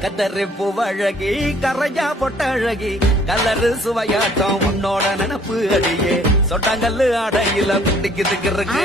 கதறு பூவழகி கரையா பொட்டழகி colour சுவையாட்டம் உன்னோட நினப்பு அடியே சொட்டாங்கல்லு அடையில குட்டிக்கு இருக்கு